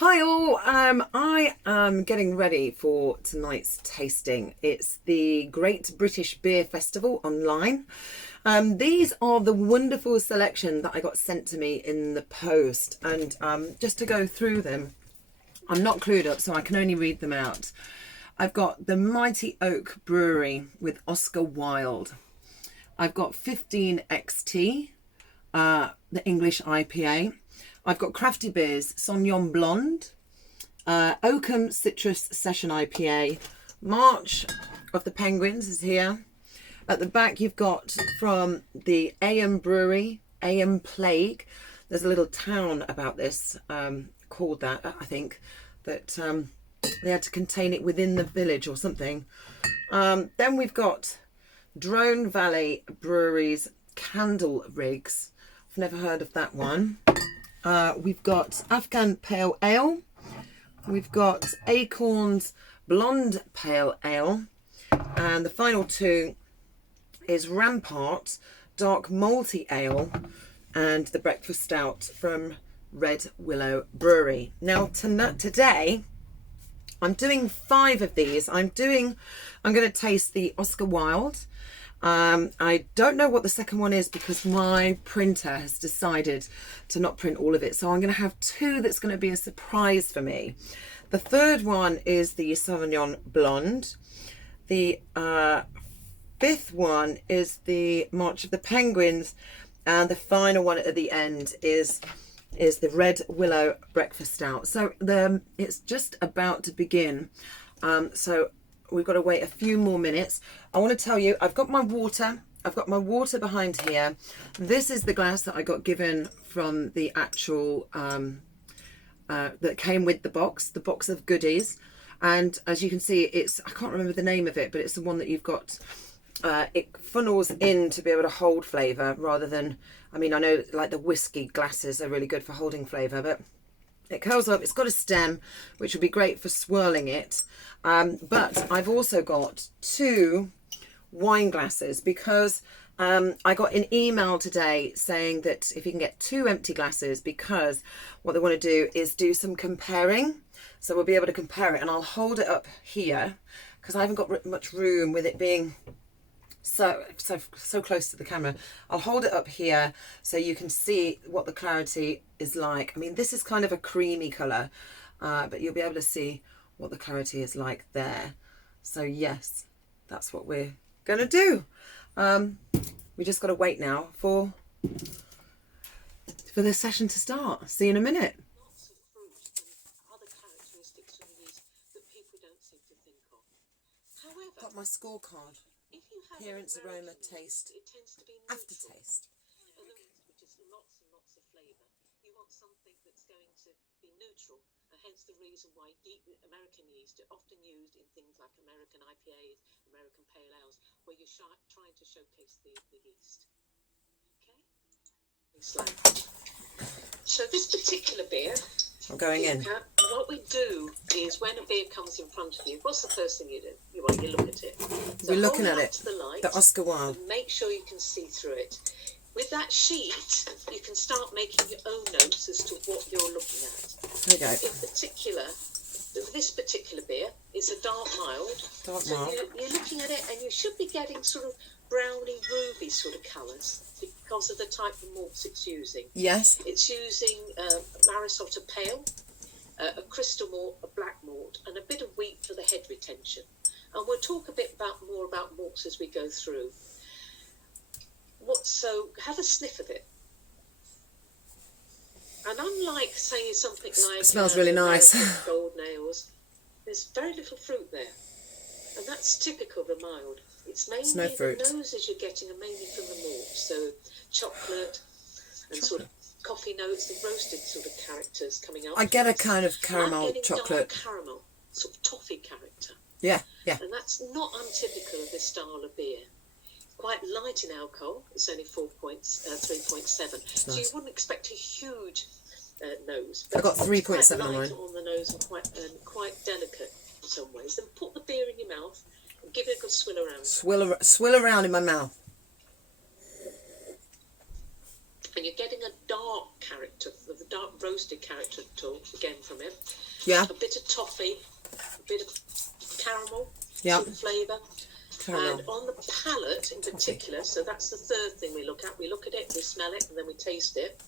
Hi all, I am getting ready for tonight's tasting. It's the Great British Beer Festival online. These are the wonderful selection that I got sent to me in the post, and just to go through them, I'm not clued up so I can only read them out. I've got the Mighty Oak Brewery with Oscar Wilde. I've got 15 XT, the English IPA. I've got Crafty Beers, Sauvignon Blonde, Oakham Citrus Session IPA, March of the Penguins is here. At the back you've got from the AM Brewery, AM Plague. There's a little town about this called that, I think, that they had to contain it within the village or something. Then we've got Drone Valley Brewery's Candle Rigs. I've never heard of that one. We've got Afghan Pale Ale. We've got Acorn's Blonde Pale Ale. And the final two is Rampart Dark Malty Ale and the Breakfast Stout from Red Willow Brewery. Now today I'm doing 5 of these. I'm going to taste the Oscar Wilde. I don't know what the second one is because my printer has decided to not print all of it. So I'm going to have 2 that's going to be a surprise for me. The third one is the Sauvignon Blonde. The 5th one is the March of the Penguins. And the final one at the end is the Red Willow Breakfast Stout. So it's just about to begin. So we've got to wait a few more minutes. I want to tell you, I've got my water. I've got my water behind here. This is the glass that I got given from the actual, that came with the box of goodies. And as you can see, I can't remember the name of it, but it's the one that you've got, it funnels in to be able to hold flavour rather than, I mean, I know like the whiskey glasses are really good for holding flavour, but it curls up. It's got a stem, which would be great for swirling it. But I've also got 2 wine glasses because I got an email today saying that if you can get 2 empty glasses, because what they want to do is do some comparing. So we'll be able to compare it, and I'll hold it up here because I haven't got much room with it being so close to the camera. I'll hold it up here so you can see what the clarity is like. I mean, this is kind of a creamy colour, but you'll be able to see what the clarity is like there. So yes, that's what we're gonna do. We just got to wait now for the session to start. See you in a minute. Lots of fruit and other characteristics from these that people don't seem to think of. However, Got my scorecard. if you have Appearance, an aroma, American taste, yeast, it tends to be neutral. aftertaste. Which is lots and lots of flavour. You want something that's going to be neutral, and hence the reason why American yeast are often used in things like American IPAs, American Pale Ales, where you're trying to showcase the yeast. Okay? So this particular beer, I'm going in. what we do is when a beer comes in front of you, what's the first thing you do? You look at it. So We're looking at hold it. to the light, The Oscar Wilde. and make sure you can see through it. With that sheet, you can start making your own notes as to what you're looking at. Here we go. In particular, this particular beer is a dark mild. Dark So mild. you're looking at it, and you should be getting sort of browny, ruby sort of colours because of the type of malts it's using. Yes. It's using Marisota Pale, a crystal malt, a black malt, and a bit of wheat for the head retention. And we'll talk a bit more about malts as we go through. So have a sniff of it. And unlike, say, something like... It smells really nice. Gold nails, there's very little fruit there. And that's typical of the mild. It's mainly no fruit. The noses you're getting are mainly from the malt. So chocolate and sort of coffee notes, the roasted sort of characters coming out. I get a kind of caramel I'm getting chocolate. Dark caramel, sort of toffee character. Yeah. And that's not untypical of this style of beer. Quite light in alcohol. It's only 3.7. So you wouldn't expect a huge nose. I got 3.7 on mine. On the nose and quite delicate in some ways. Then put the beer in your mouth and give it a good swill around. Swill around in my mouth. And you're getting a dark character, the dark roasted character again from it. Yeah. A bit of toffee, a bit of caramel, Yeah. sort of flavour. Caramel. And on the palate in particular, so that's the third thing we look at. We look at it, we smell it, and then we taste it.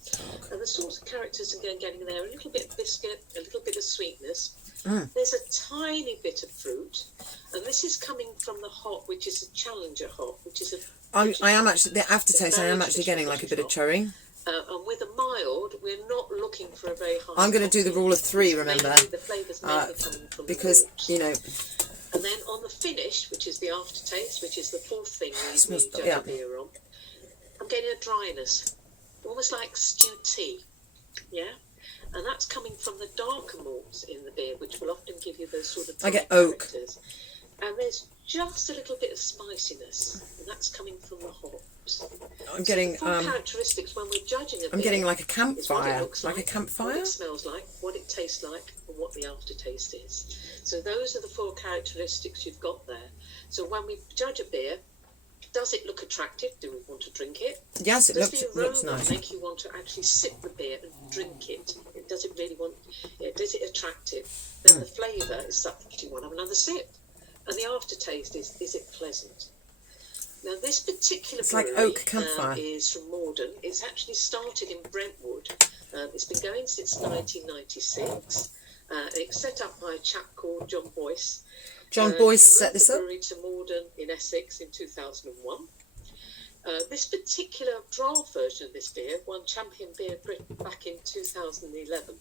And the sorts of characters again getting there, a little bit of biscuit, a little bit of sweetness. There's a tiny bit of fruit, and this is coming from the hop, which is a Challenger hop, which is a... I am actually, the aftertaste, I am actually getting like a bit of cherry. And with a mild, we're not looking for a very high... I'm going to do the rule of 3, remember? The flavour's mainly coming from because, the you know... And then on the finish, which is the aftertaste, which is the fourth thing we judge a beer on, I'm getting a dryness, almost like stewed tea, yeah? And that's coming from the darker malts in the beer, which will often give you those sort of dry I get oak. characters. And there's just a little bit of spiciness, and that's coming from the hops. I'm getting So the four characteristics when we're judging a beer, I'm getting like a campfire, like a campfire. What it smells like, what it tastes like, and what the aftertaste is. So those are the 4 characteristics you've got there. So when we judge a beer, does it look attractive? Do we want to drink it? Yes, it does looks the aroma nice. make you want to actually sip the beer and drink it? Does it really want? Is it attractive? Then the flavour is such. Do you want to have another sip? And the aftertaste is it pleasant? Now this particular brewery like oak campfire. Is from Morden. It's actually started in Brentwood. It's been going since 1996. It's set up by a chap called John Boyce. John Boyce set this up. Brewery to Morden in Essex in 2001. This particular draft version of this beer won Champion Beer Brit back in 2011.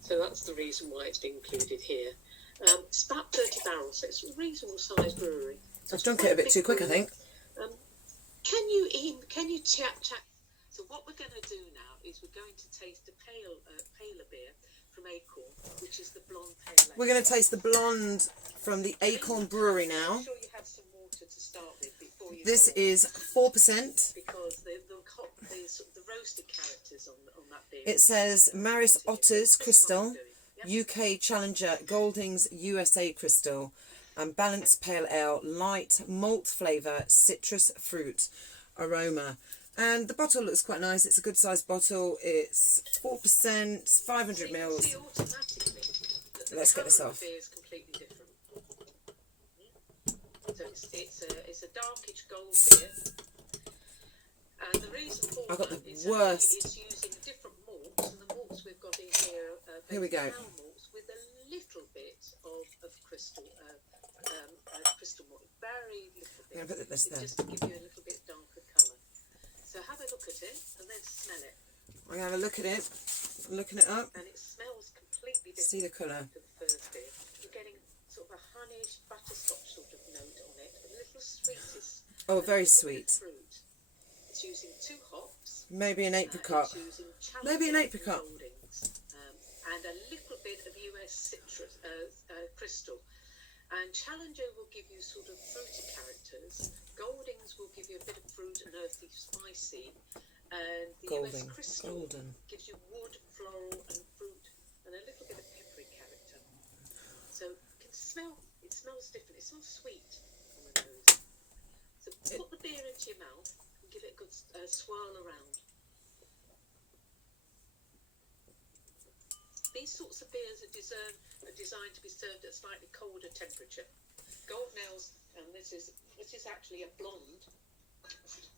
So that's the reason why it's been included here. It's about 30 barrels, so it's a reasonable sized brewery. So I've drunk it a bit too quick, I think. Can you chat? So what we're going to do now is we're going to taste a paler beer from Acorn, which is the Blonde Pale Ale. We're going to taste the blonde from the Acorn Brewery now. I'm sure you have some water to start with before you. This is 4%. Because the roasted characters on that beer. It says Maris Otter's Crystal, UK Challenger Goldings USA Crystal, and Balanced Pale Ale, light malt flavour, citrus fruit aroma. And the bottle looks quite nice. It's a good sized bottle. It's 4%, 500 mils. Let's get this off. Beer is completely different. So it's a darkish gold beer. And the reason for I've got that the is worst. it's using different malts, and the malts we've got in here Here we go. malts with a little bit of crystal crystal malt, very little bit. I'm going to put this there. Just to give you a little bit darker colour. So have a look at it and then smell it. I'm going to have a look at it. I'm looking it up. And it smells completely different. See the colour. To the first beer. You're getting sort of a honeyish butterscotch sort of note on it, a little sweetness. Oh, very sweet. Fruit. It's using 2 hops. Maybe an apricot. Maybe an apricot. And a little bit of US citrus crystal. And Challenger will give you sort of fruity characters. Goldings will give you a bit of fruit and earthy, spicy. And the US Crystal gives you wood, floral and fruit and a little bit of peppery character. So you can smell, it smells different. It smells sweet on the nose. So put the beer into your mouth and give it a good swirl around. These sorts of beers are designed to be served at a slightly colder temperature. Gold nails, and this is actually a blonde.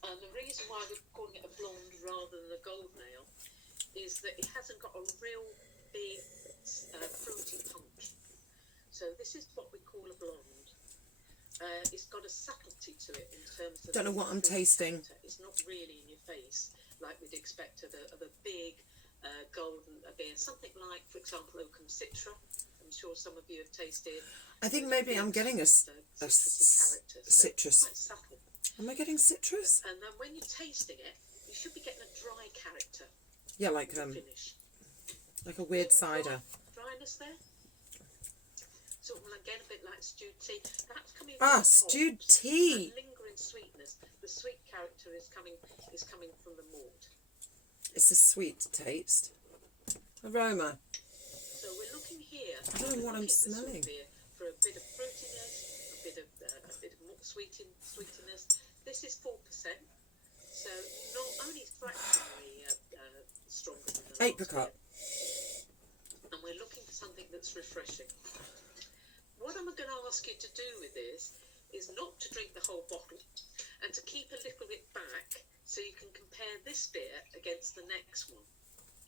And the reason why we're calling it a blonde rather than a gold nail is that it hasn't got a real big fruity punch. So this is what we call a blonde. It's got a subtlety to it in terms of... Don't know what I'm tasting. It's not really in your face like we'd expect of a big golden beer. Something like, for example, Oakham Citra. I'm sure some of you have tasted. I think maybe I'm getting a citrus. Quite subtle. Am I getting citrus? And then when you're tasting it, you should be getting a dry character. Yeah, like finish. Like a weird cider. Dryness there. Sort of again a bit like stewed tea. That's coming. Stewed tea. Lingering sweetness. The sweet character is coming from the malt. It's a sweet taste. Aroma. So we're looking here. I don't know what I'm smelling. For a bit of fruitiness, a bit of more sweetiness. This is 4%, so not only fractionally stronger than the apricot. And we're looking for something that's refreshing. What I'm going to ask you to do with this is not to drink the whole bottle and to keep a little bit back so you can compare this beer against the next one.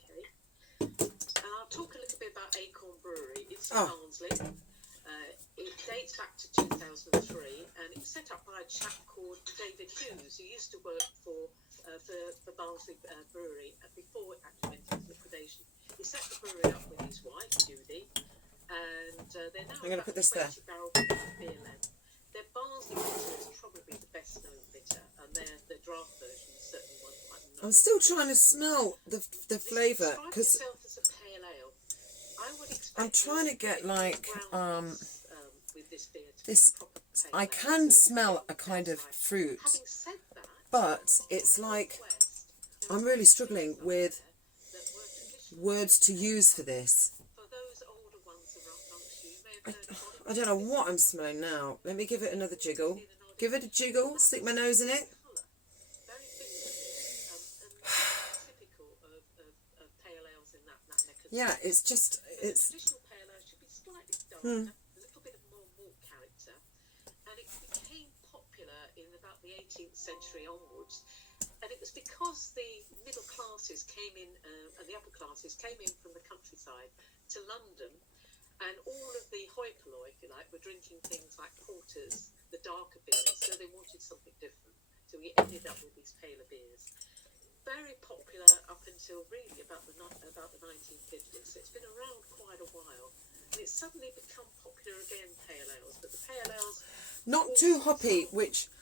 Okay. And I'll talk a little bit about Acorn Brewery. It's in Barnsley. It dates back to 2003 and it was set up by a chap called David Hughes, who used to work for Barnsley Brewery before it actually went into liquidation. He set the brewery up with his wife, Judy, and they're now I'm going to put this there. 20 barrel beer length. Their Barnsley bitter is probably the best known bitter, and their draft version is certainly one quite known. I'm still trying to smell the flavour because I'm trying to get like with this beer this. I can smell a kind of fruit, but it's like I'm really struggling with words to use for this. I don't know what I'm smelling now. Let me give it another jiggle. Give it a jiggle. Stick my nose in it. Yeah, it's just it's. Traditional pale ale should be slightly darker, a little bit of more malt character, and it became popular in about the 18th century onwards. And it was because the middle classes came in and the upper classes came in from the countryside to London, and all of the hoi polloi, if you like, were drinking things like porters, the darker beers, so they wanted something different. So we ended up with these paler beers. Very popular up until really about the 1950s. It's been around quite a while, and it's suddenly become popular again. Pale ales, but the pale ales not too hoppy, which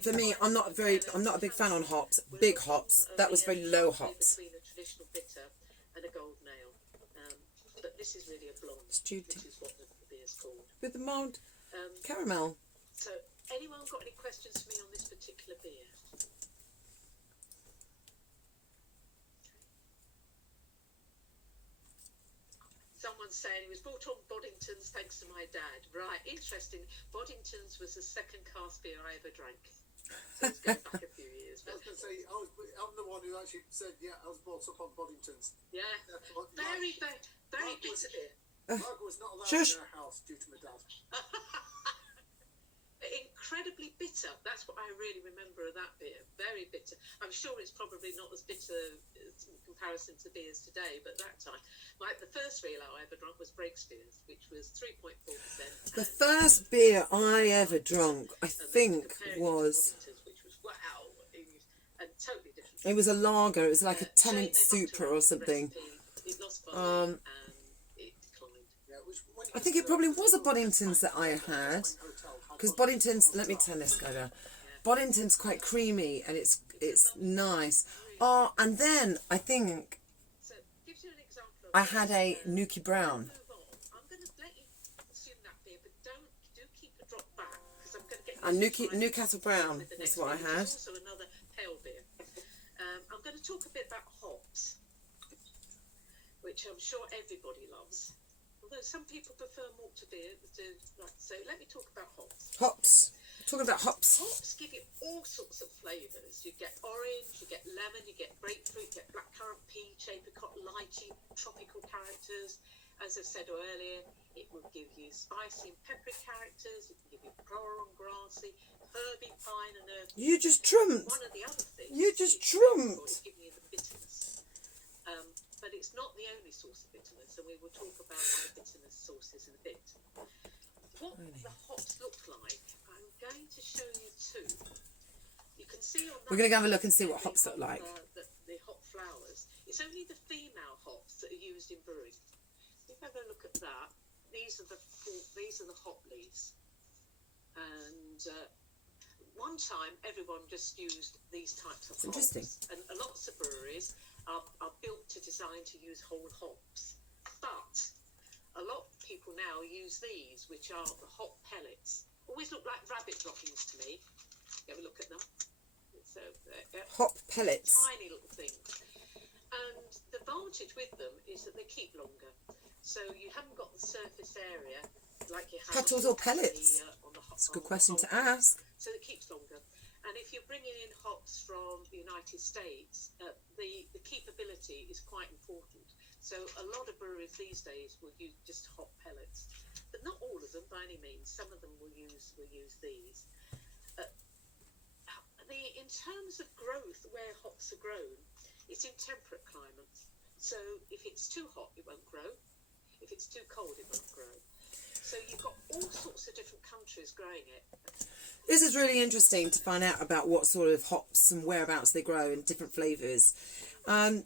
for me, I'm not a big fan on hops. Big hops. That was very low hops. Between a traditional bitter and a golden ale, but this is really a blonde, which is what the beer's called. With the mild caramel. So, anyone got any questions for me on this particular beer? Someone's saying he was brought on Boddington's thanks to my dad. Right, interesting. Boddington's was the second cask beer I ever drank. So it's going back a few years. I was going to say, I'm the one who actually said, yeah, I was brought up on Boddington's. Yeah, very bitter beer. Lager was not allowed in our house due to my dad. Incredibly bitter. That's what I really remember of that beer. Very bitter. I'm sure it's probably not as bitter in comparison to beers today, but that time, like the first real ale I ever drank was Breakspears, which was 3.4%. The first beer I ever drunk, I think, was. Which was wow, and totally different. It was a lager. It was like a Tennant Supra or something. It lost volume and it declined. I think it probably was a Boddington's that I had. Because Boddington's, let me turn this guy down. Boddington's quite creamy and it's nice. Oh, and then I think I had a Nuki Brown. I'm going to let you consume that beer, but do keep a drop back because I'm going to get. And Newcastle Brown is what I had. It's also another pale beer. I'm going to talk a bit about hops, which I'm sure everybody loves. Although some people prefer malt to beer, so let me talk about hops. Hops. Talking about hops. Hops give you all sorts of flavours. You get orange, you get lemon, you get grapefruit, you get blackcurrant, peach, apricot, lychee, tropical characters. As I said earlier, it will give you spicy and peppery characters. It can give you floral and grassy, herby, pine and earthy. You just trumped. One of the other things. You just trumped. Giving you the bitterness. But it's not the only source of bitterness, and we will talk about other bitterness sources in a bit. What the hops look like, I'm going to show you two. You can see on that. We're going to have a look and see what hops look like. The hop flowers. It's only the female hops that are used in brewing. If you have a look at that, these are the hop leaves. And one time, everyone just used these types of hops. Interesting. And lots of breweries are built to design to use whole hops. But a lot of people now use these, which are the hop pellets. Always look like rabbit droppings to me. You have a look at them. So, hop pellets. Tiny little things. And the advantage with them is that they keep longer. So you haven't got the surface area like you have. Petals or pellets? That's a good question to ask. So it keeps longer. And if you're bringing in hops from the United States, the keepability is quite important. So a lot of breweries these days will use just hop pellets, but not all of them by any means. Some of them will use these. In terms of growth, where hops are grown, it's in temperate climates. So if it's too hot, it won't grow. If it's too cold, it won't grow. So you've got all sorts of different countries growing it. This is really interesting to find out about what sort of hops and whereabouts they grow in different flavours.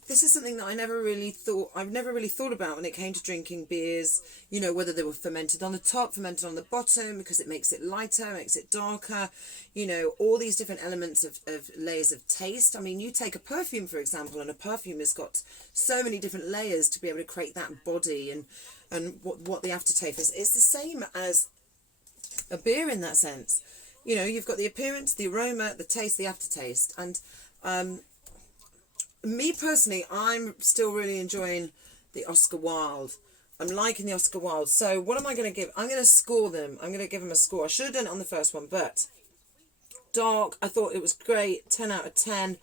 This is something that I've never really thought about when it came to drinking beers, you know, whether they were fermented on the top, fermented on the bottom, because it makes it lighter, makes it darker, you know, all these different elements of layers of taste. I mean, you take a perfume, for example, and a perfume has got so many different layers to be able to create that body and what the aftertaste is. It's the same as a beer in that sense. You know, you've got the appearance, the aroma, the taste, the aftertaste. And me personally, I'm still really enjoying the Oscar Wilde. I'm liking the Oscar Wilde. So what am I going to give? I'm going to score them. I'm going to give them a score. I should have done it on the first one, but dark, I thought it was great. 10 out of 10.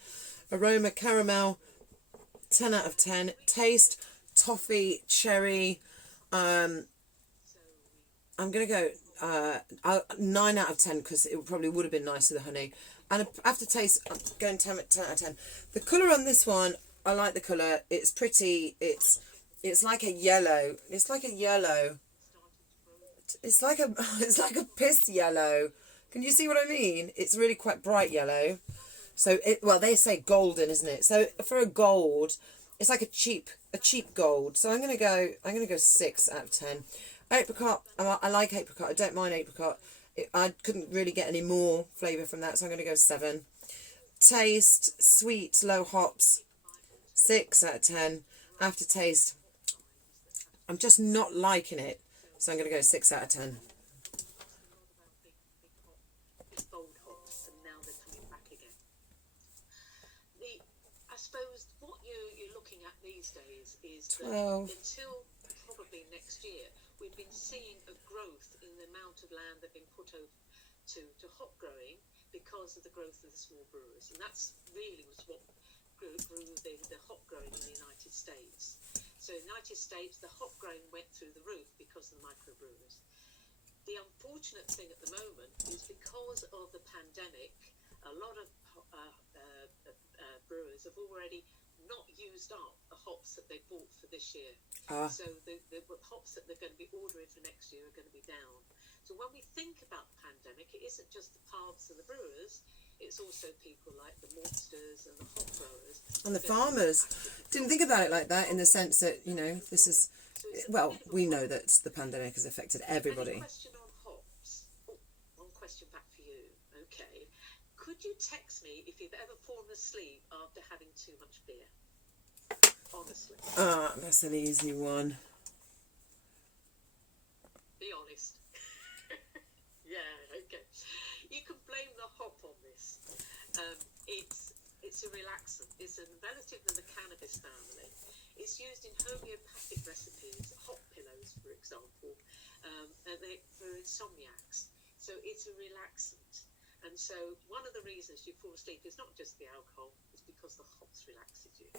Aroma, caramel, 10 out of 10. Taste, toffee, cherry. I'm going to go 9 out of 10 because it probably would have been nice with the honey. And aftertaste, I'm going 10 out of 10. The colour on this one, I like the colour. It's pretty. It's like a yellow. It's like a yellow. It's like a piss yellow. Can you see what I mean? It's really quite bright yellow. So they say golden, isn't it? So for a gold, it's like a cheap gold. So I'm gonna go 6 out of 10. Apricot. I like apricot. I don't mind apricot. I couldn't really get any more flavour from that, so I'm going to go 7. Taste, sweet, low hops, 6 out of 10. Aftertaste, I'm just not liking it, so I'm going to go 6 out of 10. Bold hops, and now they're coming back again. I suppose what you're looking at these days is that 12. until probably next year, we've been seeing a growth in the amount of land that's been put over to hop growing because of the growth of the small brewers. And that's really was what grew the hop growing in the United States. So in the United States, the hop growing went through the roof because of the microbrewers. The unfortunate thing at the moment is because of the pandemic, a lot of brewers have already not used up the hops that they bought for this year. So the hops that they're going to be ordering for next year are going to be down. So when we think about the pandemic, it isn't just the pubs and the brewers, it's also people like the maltsters and the hop growers. And the farmers. Didn't think about it like that, in the sense that, you know, this is, well, we know that the pandemic has affected everybody. Any question on hops? One question back for you. Okay. Could you text me if you've ever fallen asleep after having too much beer? Honestly. That's an easy one. Be honest. Yeah, okay. You can blame the hop on this. It's a relaxant. It's a relative of the cannabis family. It's used in homeopathic recipes, hot pillows, for example, for insomniacs. So it's a relaxant. And so one of the reasons you fall asleep is not just the alcohol, it's because the hops relaxes you.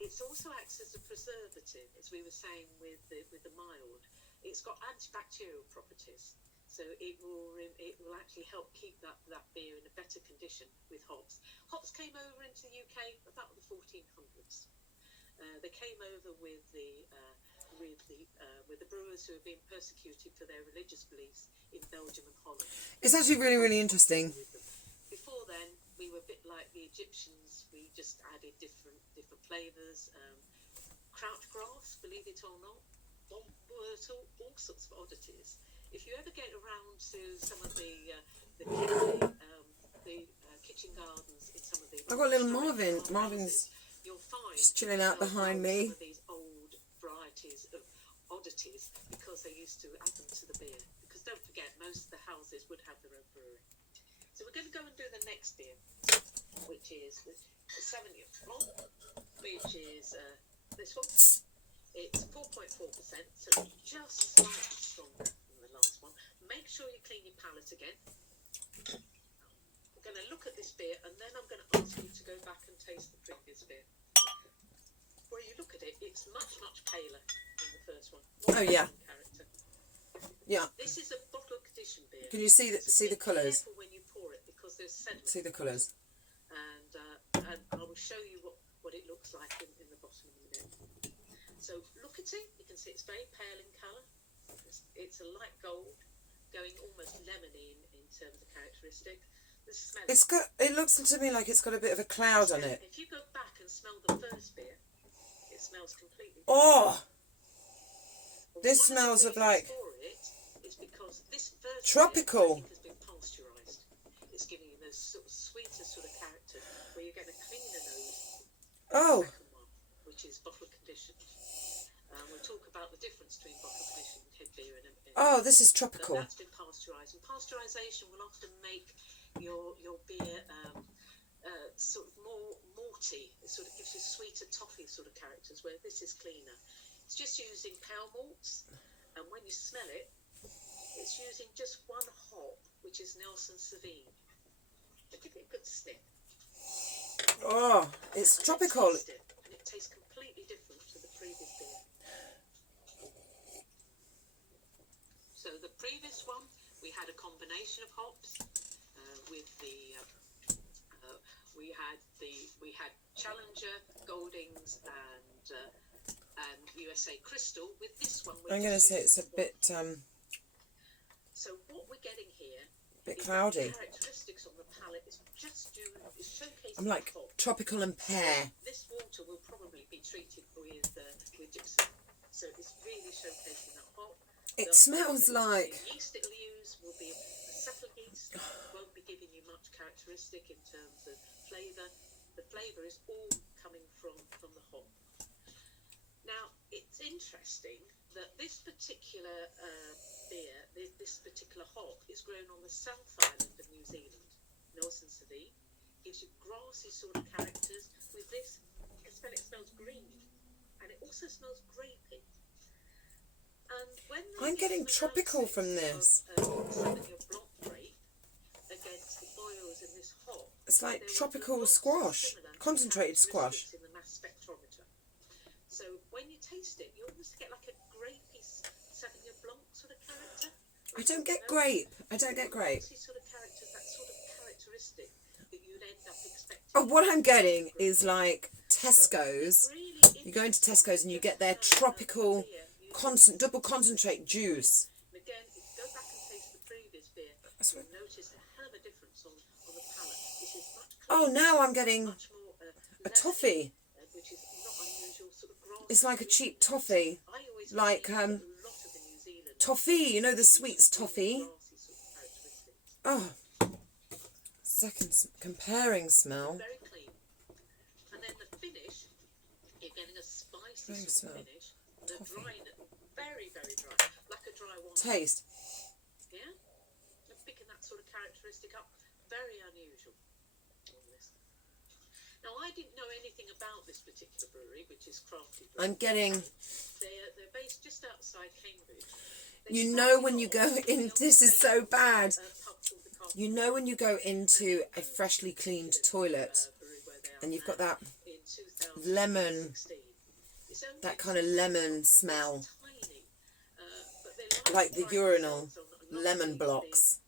It also acts as a preservative, as we were saying with the mild. It's got antibacterial properties, so it will actually help keep that beer in a better condition with hops. Hops came over into the UK about the 1400s. They came over with the brewers who have been persecuted for their religious beliefs in Belgium and Holland. It's actually really, really interesting. Before then, we were a bit like the Egyptians. We just added different flavours. Crouch grass, believe it or not, all sorts of oddities. If you ever get around to some of the kitchen gardens in some of the... I've got a little Marvin. Marvin's you'll find just chilling out behind me. Some of these old varieties of oddities because they used to add them to the beer. Because don't forget, most of the houses would have their own brewery. So we're going to go and do the next beer, which is the Sauvignon Blonde, which is this one. It's 4.4%, so just slightly stronger than the last one. Make sure you clean your palate again. I'm going to look at this beer, and then I'm going to ask you to go back and taste the previous beer. Where you look at it, it's much much paler than the first one. Oh, yeah. Character. Yeah. This is a bottle condition beer. Can you see the colours? Careful when you pour it because there's sediment. See the colours. And I will show you what it looks like in the bottom in a minute. So look at it. You can see it's very pale in colour. It's a light gold, going almost lemony in terms of characteristic. The smell. It looks to me like it's got a bit of a cloud on it. If you go back and smell the first beer, it smells completely different. Oh, But this one smells of the like reasons for it is because this first tropical. beer, I think, has been pasteurised. It's giving you those sort of sweeter sort of character where you're getting a cleaner nose. Oh. The second one, which is bottle conditioned. We'll talk about the difference between bottle conditioned and keg beer in a minute. Oh, this is But tropical. that's been pasteurised, and pasteurisation will often make your beer sort of more malty. It sort of gives you sweeter toffee sort of characters, where this is cleaner. It's just using pale malts, and when you smell it, it's using just one hop, which is Nelson Sauvignon. But give it a good sniff. Oh, it's And tropical. taste it, and it tastes completely different to the previous beer. So the previous one, we had a combination of hops with the we had Challenger, Goldings, and USA Crystal. With this one, I'm going to say it's a bit So what we're getting here bit is cloudy. the characteristics on the palate is just showcasing I'm like the hop. tropical and pear. This water will probably be treated with gypsum, so it's really showcasing that hop. It smells like. The yeast it'll use will be a subtle yeast. Won't be giving you much characteristic in terms of flavour. The flavour is all coming from the hop. Now it's interesting that this particular beer, this particular hop, is grown on the South Island of New Zealand. Nelson Sauvignon gives you grassy sort of characters. With this, you can smell it smells green, and it also smells grapey. And when I'm getting tropical from this. Sauvignon Blonde grape against the oils in this hop, It's like there tropical were lots of squash, similar concentrated squash. characteristics in the mass spectrometer. So when you taste it, you almost get like a grapey Sauvignon Blanc sort of character. I don't get grape. I don't get grape. Sort of characters, that sort of characteristic that you'd end up expecting. Oh, what I'm getting is like Tesco's. You go into Tesco's and you get their tropical double concentrate juice. Again, if you go back and taste the previous beer, you'll notice a hell of a difference on the palate. This is much Oh, now I'm getting much more a toffee. which is not unusual sort of grass. It's like a cheap toffee. I always Like find a lot of the New Zealand toffee. You know the sweets toffee. grassy sort of characteristics. Oh, second comparing smell. Very clean. And then the finish, you're getting a spicy Very sort smell. of finish. The Toffee. dryness, very, very dry, like a dry wine. Taste. Yeah? I'm picking that sort of characteristic up. Very unusual on this. Now, I didn't know anything about this particular brewery, which is Crafty Brewery. I'm getting. They're based just outside Cambridge. You know when you go in. This is so bad. You know when you go into a freshly cleaned toilet and you've got that lemon, that kind of lemon smell, like the urinal lemon blocks.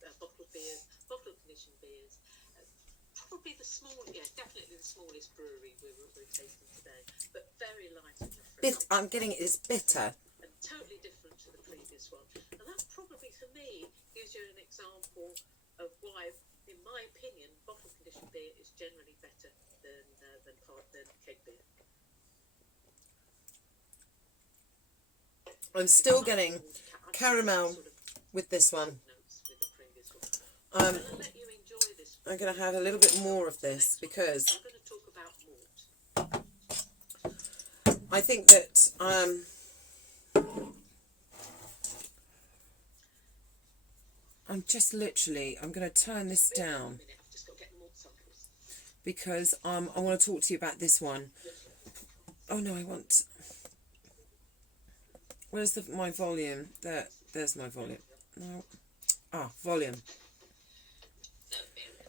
Bottle conditioned beers. Probably definitely the smallest brewery we're tasting today, but very light and refreshing. I'm getting it's bitter. And totally different to the previous one. And that probably, for me, gives you an example of why, in my opinion, bottle conditioned beer is generally better than keg beer. I'm still getting caramel with this one. Notes with the previous one. I'm going to let you enjoy this. I'm going to have a little bit more of this because I'm going to talk about malt. I think that I'm going to turn this down I've just got to get the malt samples. because I want to talk to you about this one. Oh no, where's my volume? There's my volume. No. Volume.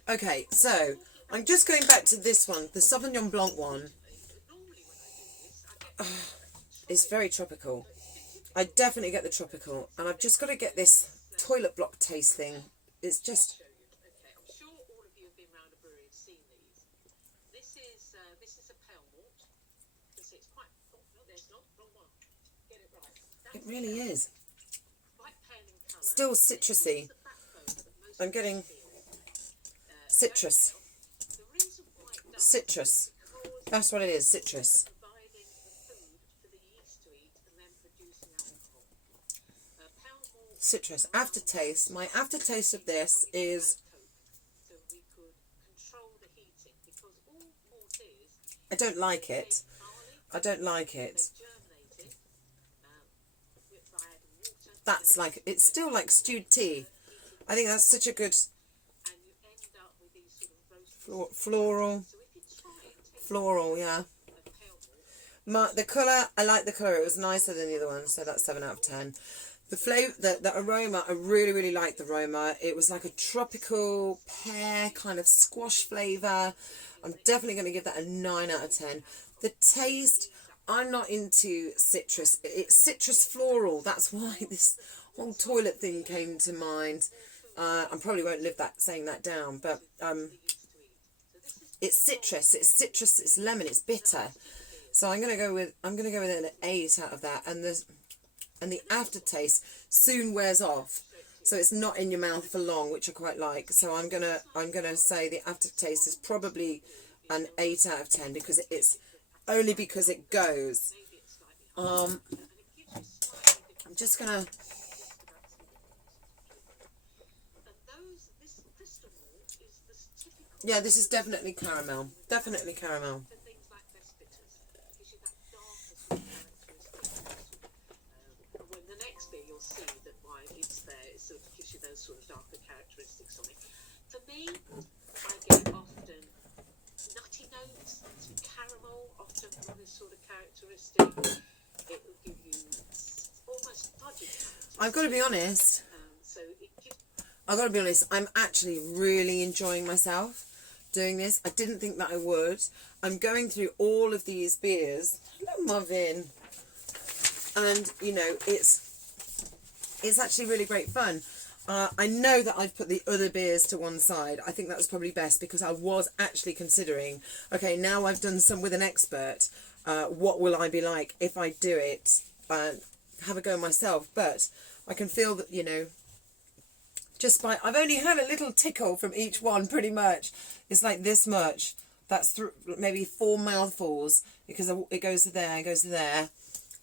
Okay, so I'm just going back to this one, the Sauvignon Blanc one. It's very tropical. I definitely get the tropical, and I've just got to get this toilet block taste thing. It's just... Okay, I'm sure all of you have been around a brewery and seen these. This is a pale malt. It's quite... Oh, no, there's not. Wrong one. Get it right. It really is. Quite pale in colour. Still citrusy. I'm getting citrus. The reason why it does Citrus. That's what it is, citrus. providing the food for the yeast to eat and then producing alcohol. Pale malt Citrus. Aftertaste. My aftertaste of this is... so we could control the heating, because all malt is I don't like it. barley, I don't like it. germinated by adding water, That's like... It's still like stewed tea. I think that's such a good and you end up with these sort of roasted. floral. So if you try and take Floral, yeah. a pale malt, The colour, I like the colour. It was nicer than the other one, so that's 7 out of 10. The flavour, the aroma, I really, really liked the aroma. It was like a tropical pear kind of squash flavour. I'm definitely going to give that a 9 out of 10. The taste, I'm not into citrus. It's citrus floral. That's why this whole toilet thing came to mind. I probably won't live saying that down, but it's citrus. It's citrus. It's lemon. It's bitter. So I'm gonna go with an 8 out of that, and the aftertaste soon wears off, so it's not in your mouth for long, which I quite like. So I'm gonna say the aftertaste is probably an 8 out of 10 because because it goes. I'm just gonna. this crystal malt is the typical Yeah, this is definitely caramel. Definitely caramel. for things like best bitters. Gives you that darker sort of characteristic. When the next beer, you'll see that why it's there. It sort of gives you those sort of darker characteristics on it. For me, I get often nutty notes, some caramel, often from this sort of characteristic. It will give you almost fudgy characteristics. I've got to be honest. So it gives. I've got to be honest. I'm actually really enjoying myself doing this. I didn't think that I would. I'm going through all of these beers. Hello, Marvin. And you know, it's actually really great fun. I know that I've put the other beers to one side. I think that was probably best because I was actually considering, okay, now I've done some with an expert, what will I be like if I do it, have a go myself. But I can feel that, you know, I've only had a little tickle from each one pretty much. It's like this much. That's maybe 4 mouthfuls because it goes to there, it goes to there.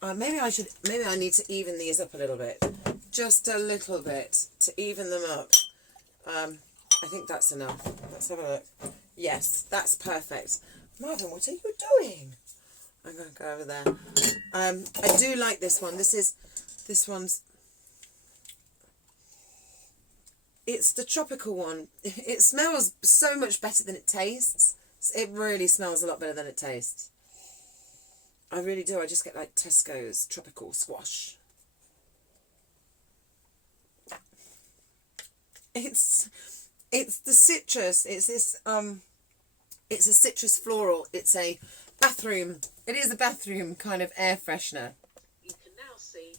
Maybe I need to even these up a little bit. Just a little bit to even them up. I think that's enough. Let's have a look. Yes, that's perfect. Marvin, what are you doing? I'm going to go over there. I do like this one. This one's... It's the tropical one. It smells so much better than it tastes. It really smells a lot better than it tastes. I really do. I just get like Tesco's tropical squash. It's the citrus. It's this it's a citrus floral. It's a bathroom. It is a bathroom kind of air freshener. You can now see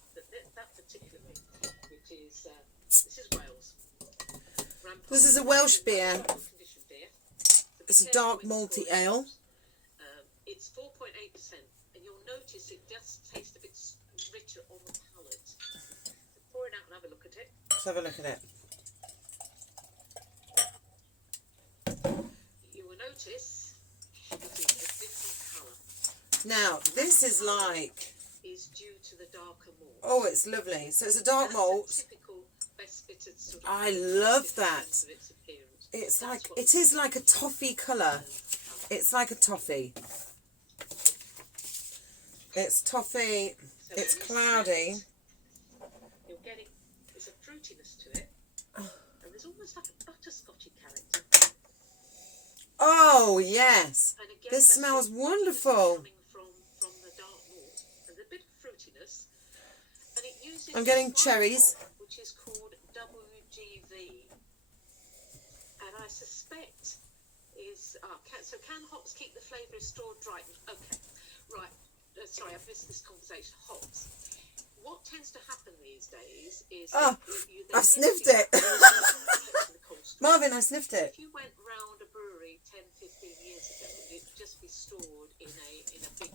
that particular bit, which is this is Wales. Rampart. This is a Welsh beer. Conditioned beer. It's a dark malty ale. It's 4.8%, and you'll notice it does taste a bit richer on the palate. So pour it out and have a look at it. Let's have a look at it. You will notice it is a different colour. Now, this is like... Is due to the darker malt. Oh, it's lovely. So it's a dark That's malt. a typical best bittered sort of I love that. of its appearance. It's That's like... what It is like a toffee colour. It's like a toffee. It's toffee. So It's when you cloudy. smell it, you're getting... There's a fruitiness to it. And there's almost like a butterscotchy character. Oh, yes. And again, This that's smells the fruitiness wonderful. coming from the dark malt. And a bit of fruitiness. And it uses I'm getting this cherries. hop, which is called WGV. And I suspect is... so can hops keep the flavour stored dry? Okay, right. sorry, I've missed this conversation. Hops. What tends to happen these days is Oh, they I've sniffed it. Marvin, I sniffed it. If you went round a brewery 10, 15 years ago, it'd just be stored in a big.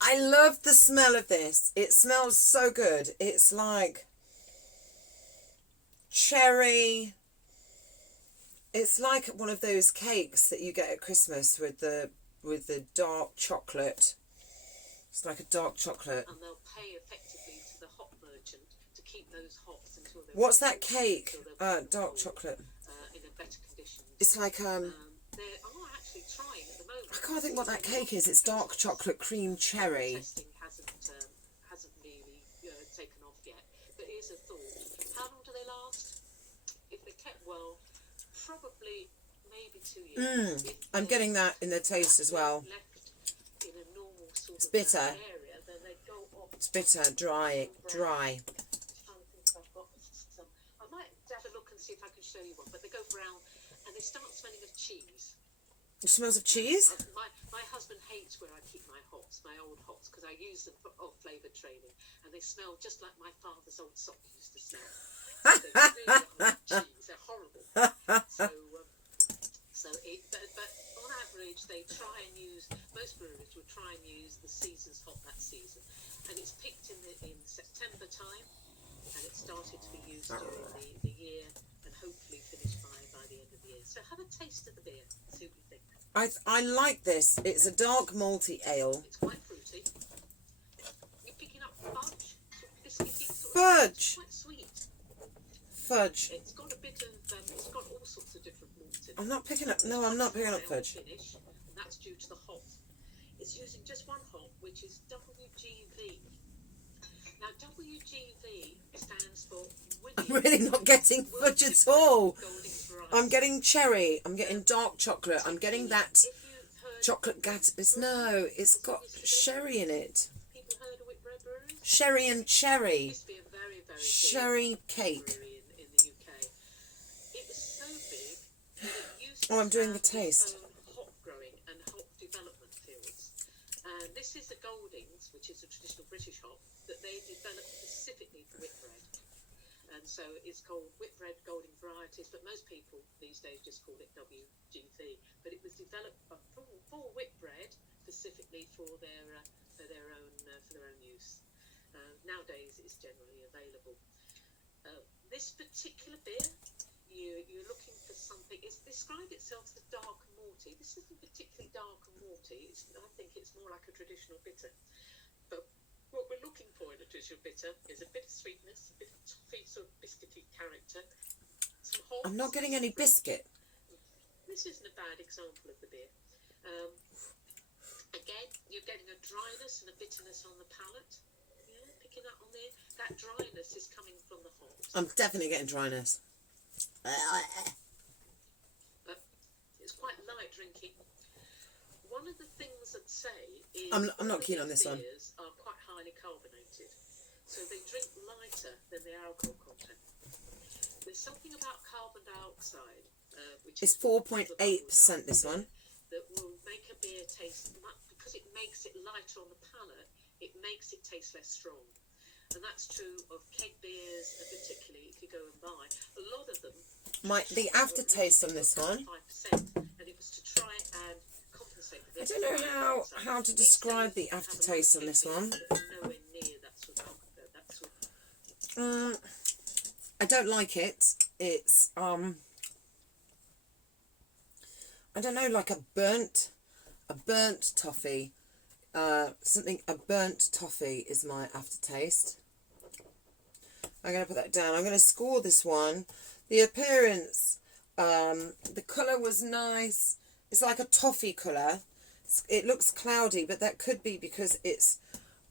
I love the smell of this. It smells so good. It's like cherry. It's like one of those cakes that you get at Christmas with the dark chocolate. It's like a dark chocolate. And they'll pay effectively to the hop merchant to keep those hops until they're. What's that cake? Dark chocolate. In a better condition. It's like They are actually trying at the moment. I can't think what that cake is. It's dark chocolate cream cherry. Testing hasn't really taken off yet, but here's a thought: how long do they last? If they're kept well, probably maybe 2 years. I'm getting that in the taste as well. Left in a normal sort It's of bitter. area, then they go off. It's bitter, dry. Trying to think if I've got some. I might have a look and see if I can show you one. But they go brown and they start smelling of cheese. It smells of cheese? My husband hates where I keep my hops, my old hops, because I use them for flavour training, and they smell just like my father's old sock used to smell. They're really hot cheese. They're horrible. But on average, they try and use. Most breweries will try and use the season's hop that season, and it's picked in September time, and it started to be used during the year, and hopefully finished by the end of the year. So have a taste of the beer. See what you think. I like this. It's a dark malty ale. It's quite fruity. You're picking up fudge, biscuity sort of. Fudge. It's quite sweet. Fudge. It's got a bit of. It's got all sorts of different malts in it. I'm not picking up. No, I'm not picking up fudge. Finish, and that's due to the hop. It's using just one hop, which is WGV. Now, WGV stands for. I'm really not getting fudge at all. Golden variety. I'm getting cherry. I'm getting dark chocolate. I'm getting that If you've heard chocolate it's got sherry in it. people heard of Whitbread breweries? Sherry and It cherry. used to be a very, very big Sherry cake. brewery in the UK. It was so big that it used to Oh, I'm doing have the taste. its own hop growing and hop development fields. And this is the Goldings, which is a traditional British hop that they developed specifically for Whitbread. And so it's called Whitbread Golding Varieties, but most people these days just call it WGV. But it was developed for Whitbread specifically for their own use. Nowadays, it's generally available. This particular beer, you're looking for something. It's described itself as dark and malty. This isn't particularly dark and malty. I think it's more like a traditional bitter. But what we're looking for in a traditional bitter is a bit of sweetness, a bit of toffee, sort of biscuity character. Some hops. I'm not getting any biscuit. This isn't a bad example of the beer. Again, you're getting a dryness and a bitterness on the palate. Yeah, picking up on there. That dryness is coming from the hops. I'm definitely getting dryness. But it's quite light drinking. One of the things I'd say is I'm not keen on this one. beers are quite highly carbonated, so they drink lighter than the alcohol content. There's something about carbon dioxide, which It's is 4.8% this one. that will make a beer taste because it makes it lighter on the palate. It makes it taste less strong, and that's true of keg beers, and particularly if you go and buy a lot of them. The aftertaste on this one. 5%, and it was to try and compensate for I this. don't know how to describe the aftertaste on this one. Nowhere near that sort of alcohol. That sort of. I don't like it. It's I don't know, like a burnt toffee. A burnt toffee is my aftertaste. I'm going to put that down. I'm going to score this one. The appearance, the colour was nice. It's like a toffee colour. It looks cloudy, but that could be because it's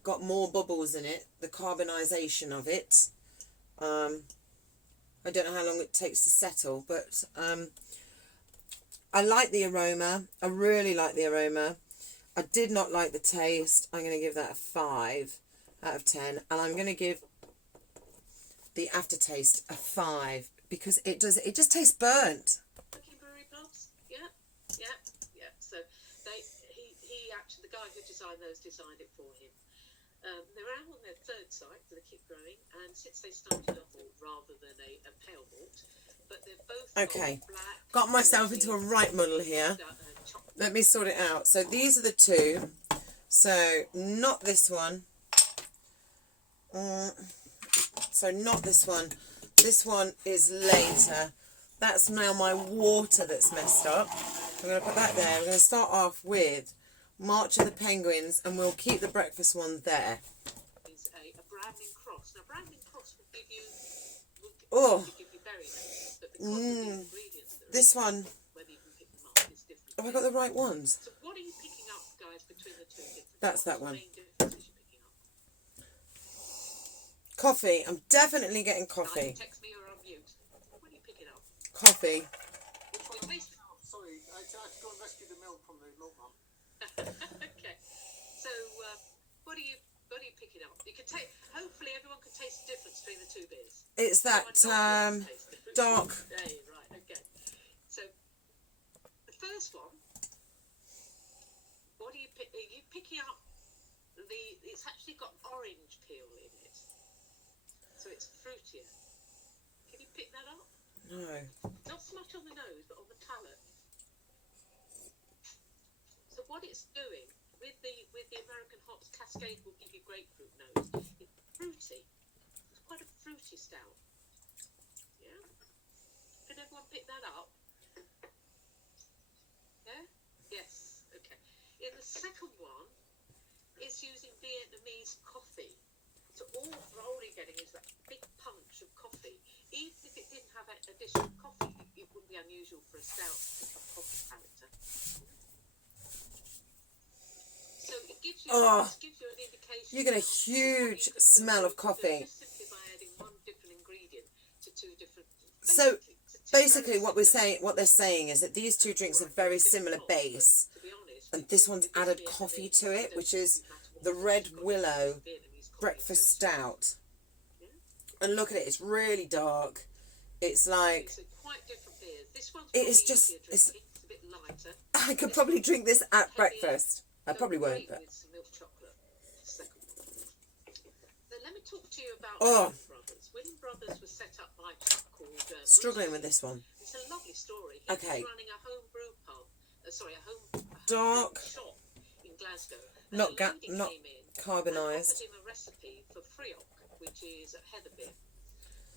got more bubbles in it, the carbonisation of it. I don't know how long it takes to settle, but I like the aroma. I really like the aroma. I did not like the taste. I'm going to give that a 5 out of 10. And I'm going to give the aftertaste a 5 because it just tastes burnt. Looking brewery pubs, yeah. So he actually, the guy who designed those designed it for him. They're out on their third site, so they keep growing, and since they started off malt rather than a pale malt, but they're both Okay, black. got myself into a right muddle here. Let me sort it out. So these are the two. So not this one. So not this one. This one is later. That's now my water that's messed up. I'm going to put that there. We're going to start off with March of the Penguins, and we'll keep the breakfast one there. Is a Browning cross. Now Browning cross will give you berry notes, but because of the ingredients that are this one. whether you can pick them up is different. Have I got the right ones? So what are you picking up, guys, between the two different? That's that one. Main differences you're picking up? Coffee. I'm definitely getting coffee. Text me or on mute. What are you picking up? Coffee. Which one, please? Oh, sorry, I had to go and rescue the milk from the milkman. Okay. So what are you picking up? You can take. Hopefully, everyone can taste the difference between the two beers. It's that dark. Hey, right. Okay. So the first one. What are you pick? Are you picking up It's actually got orange peel in it, so it's fruitier. Can you pick that up? No. Not so much on the nose, but on the palate. So what it's doing with the American hops, Cascade will give you grapefruit nose. It's fruity. It's quite a fruity stout. Yeah. Can everyone pick that up? Yeah. Yes. Okay. In the second one, it's using Vietnamese coffee. So all we're only getting is that big punch of coffee. Even if it didn't have additional coffee, it wouldn't be unusual for a stout to pick up coffee character. So it gives you, an indication. You get a huge smell of coffee. Just simply by adding one different ingredient to two different. So basically, what they're saying is that these two drinks are very similar base, and this one's added coffee to it, which is the Red Willow Breakfast Stout. And look at it; it's really dark. It's like quite different beers. This one's it is just. It's a bit lighter. I could probably drink this at breakfast. I probably won't, but. With some milk chocolate. Second one. Then let me talk to you about Oh. William Brothers. William Brothers was set up by a chap called Struggling with Bruce. this one. It's a lovely story. He Okay. was running a home brew pub. A home Dark. shop in Glasgow. And Not a lady not came in and carbonised. offered him a recipe for Frioch, which is a heather beer.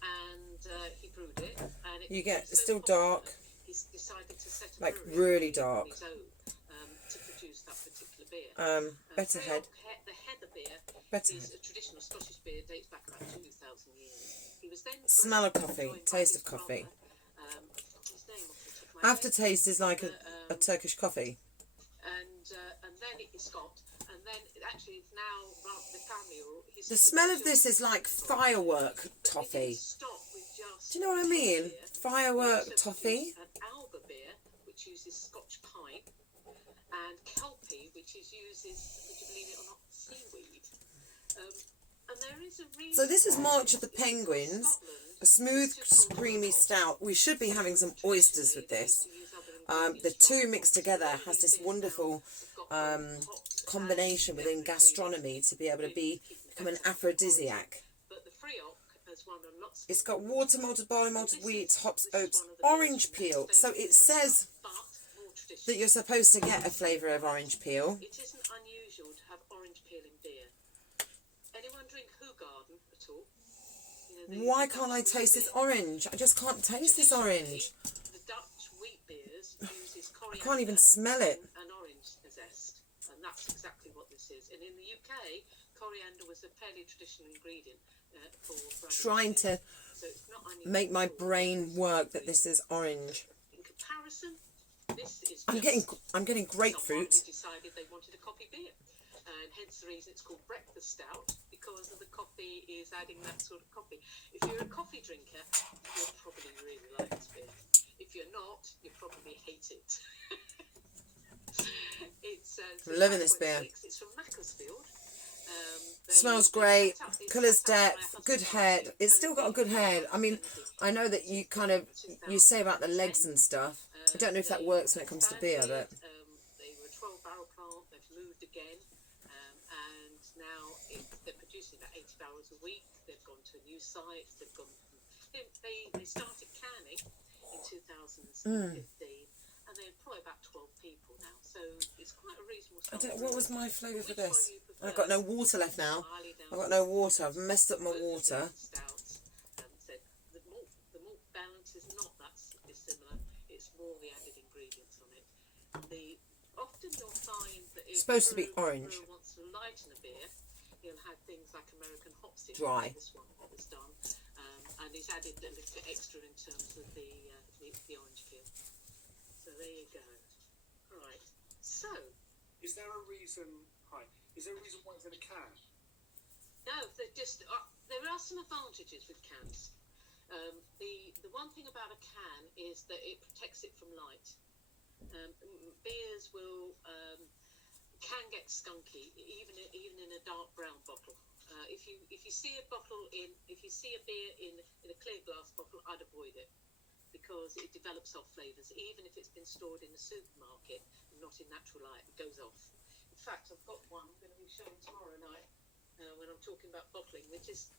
And he brewed it. And it You get was it's so still popular, dark, he's decided to set a like brewery really on dark. his own, to produce that particular beer. Better head. The heather beer Better is head. a traditional Scottish beer, dates back about 2,000 years. He was then Smell of coffee, joined by taste his of coffee. brother, I've forgotten his name off the top of my head. Aftertaste is like a Turkish coffee. And then it is Scott, and then actually it's now the family or his. The smell of this is like firework toffee. Stop with just. Do you know what I mean? beer. Firework Also toffee. An Alba beer, which uses Scotch pine, and Kelpie, which uses, would you believe it or not, seaweed. And there is a reason. So this is March of the Penguins. A smooth, creamy stout. We should be having some oysters with this. The two mixed together has this wonderful combination within gastronomy to be able to become an aphrodisiac. But the Frioch has won a lot. It's got water, malted barley, malted wheat, hops, oats, orange peel. So it says But more traditional. that you're supposed to get a flavour of orange peel. It isn't unusual to have orange peel in beer. Anyone drink Hoegaarden at all? You know, Why can't I taste this orange? I just can't taste this orange. The Dutch wheat beers uses I coriander can't even smell it. and orange zest, and that's exactly what this is. And in the UK, coriander was a fairly traditional ingredient for Trying to so it's not unusual. make my brain work that this is orange. In comparison, this is I'm getting grapefruit. Someone who decided they wanted a coffee beer, and hence the reason it's called breakfast stout, because of the coffee is adding that sort of coffee. If you're a coffee drinker, you'll probably really like this beer. If you're not, you probably hate it. It's Loving this beer. It's from Macclesfield. Smells great, colours depth, good head. It's still got a good head. I mean, I know that you you say about the legs and stuff. I don't know if that works when it comes to beer, but They were a 12-barrel plant. They've moved again. barrels a week. They've gone to a new site. They've gone. They started canning in 2015, and they employ about 12 people now. So it's quite a reasonable size. What was my flavour for Which one this? you prefer? I've got no water left now. Barley down I've got no water. I've messed up my water. Stouts. So the malt balance is not that dissimilar. It's more the added ingredients on it. Often you'll find that if Supposed to be a brewer orange. wants to lighten a beer, he'll have things like American hops in Dry. This one that was done, and he's added a little bit extra in terms of the orange peel. So there you go. Right. So. Is there a reason? Hi. Is there a reason why it's in a can? No, there are some advantages with cans. The one thing about a can is that it protects it from light. Beers can get skunky even in a dark brown bottle. If you see a beer in a clear glass bottle, I'd avoid it because it develops off flavours. Even if it's been stored in a supermarket and not in natural light, it goes off. In fact, I've got one I'm going to be showing tomorrow night when I'm talking about bottling, this is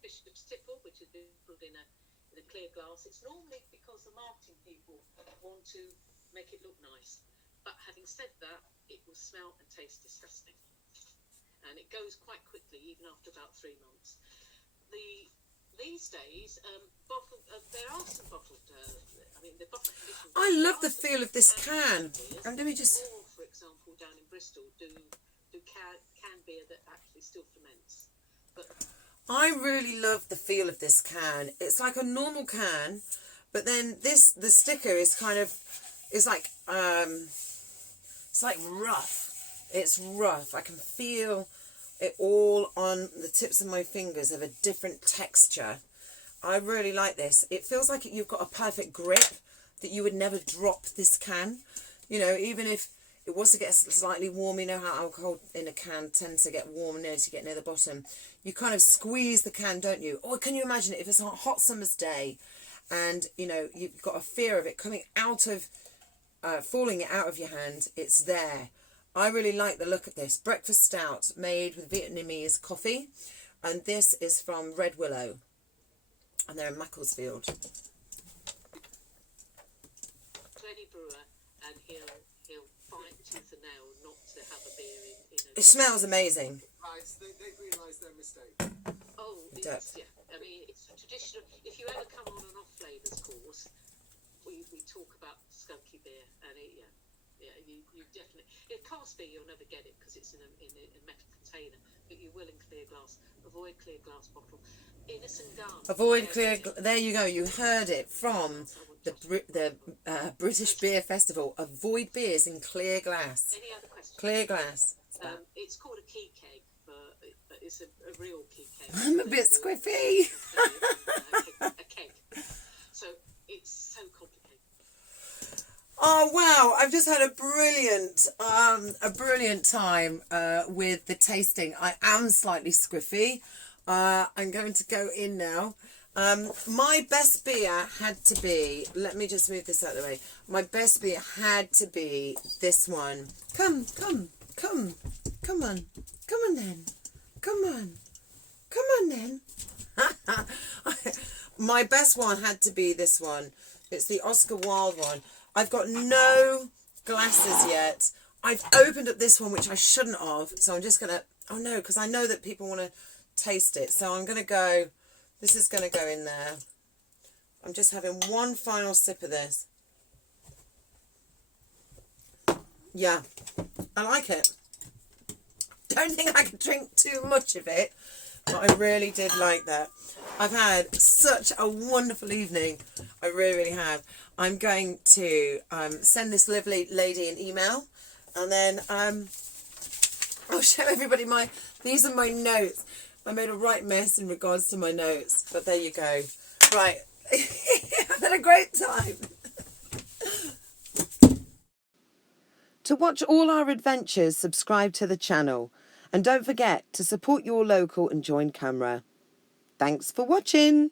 Bishop's Tipple, which is bottled in a clear glass. It's normally because the marketing people want to make it look nice. But having said that, it will smell and taste disgusting. And it goes quite quickly, even after about 3 months. These days, there are some bottled. The bottled conditions. I love the feel of this can. And let me just. More, for example, down in Bristol, do canned beer that actually still ferments. But I really love the feel of this can. It's like a normal can, but then the sticker is it's like rough. It's rough. I can feel it all on the tips of my fingers of a different texture. I really like this. It feels like you've got a perfect grip, that you would never drop this can. You know, even if it was to get slightly warm, you know how alcohol in a can tends to get warm as you get near the bottom. You kind of squeeze the can, don't you? Or can you imagine it if it's a hot summer's day and, you know, you've got a fear of it coming out of, falling out of your hand, it's there. I really like the look of this. Breakfast stout made with Vietnamese coffee. And this is from Red Willow. And they're in Macclesfield. to any brewer, and he'll fight tooth and nail not to have a beer in a... It smells amazing. Right, they've realised their mistake. Oh, it's, yeah. I mean, it's traditional. If you ever come on an off flavours course, we talk about skunky beer, and you definitely... In cast beer, you'll never get it because it's in a metal container, but you will in clear glass. Avoid clear glass bottle. Innocent Gun. Avoid clear... There you go. You heard it from the British Beer Festival. Avoid beers in clear glass. Any other questions? Clear glass. It's called a key keg, but it's a real key keg. I'm a bit squiffy. A keg. So it's so complicated. Oh wow! I've just had a brilliant time with the tasting. I am slightly squiffy. I'm going to go in now. My best beer had to be. Let me just move this out of the way. My best beer had to be this one. Come on then. My best one had to be this one. It's the Oscar Wilde one. I've got no glasses yet. I've opened up this one, which I shouldn't have. So I'm just going to... Oh, no, because I know that people want to taste it. So I'm going to go... This is going to go in there. I'm just having one final sip of this. Yeah, I like it. Don't think I can drink too much of it, but I really did like that. I've had such a wonderful evening. I really, really have. I'm going to send this lovely lady an email, and then I'll show everybody these are my notes. I made a right mess in regards to my notes, but there you go. Right, I've had a great time. To watch all our adventures, subscribe to the channel. And don't forget to support your local and join camera. Thanks for watching.